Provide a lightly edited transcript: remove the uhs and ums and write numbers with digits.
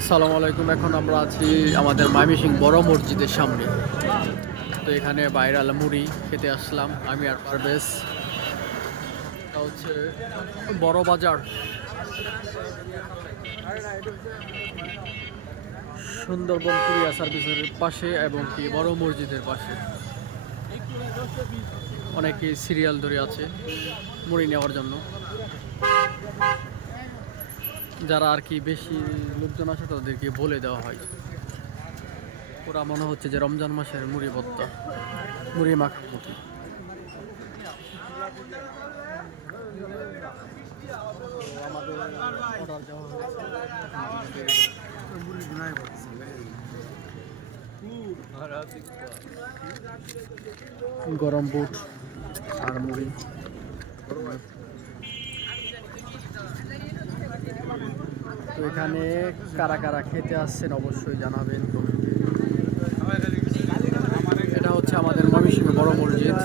আসসালামু আলাইকুম। এখন আমরা আছি আমাদের ময়মনসিংহ বড় মসজিদের সামনে। তো এখানে ভাইরাল মুড়ি খেতে আসলাম আমি আর পারভেজ। এটা হচ্ছে বড় বাজার, সুন্দরবন কুরিয়া সার্ভিসের পাশে এবং কি বড় মসজিদের পাশে। অনেকে সিরিয়াল ধরে আছে মুড়ি নেওয়ার জন্য। যারা আর কি বেশি লোকজন আসে তাদেরকে বলে দেওয়া হয়। ওরা মনে হচ্ছে যে রমজান মাসের মুড়ি ভর্তা, মুড়ি মাখামুখি। আমাদের অর্ডার দেওয়া হয়েছে গরম বুট আর মুড়ি। তো এখানে কারা কারা খেতে আসছেন অবশ্যই জানাবেন কমেন্টে। এটা হচ্ছে আমাদের ময়মনসিংহ বড় মসজিদ।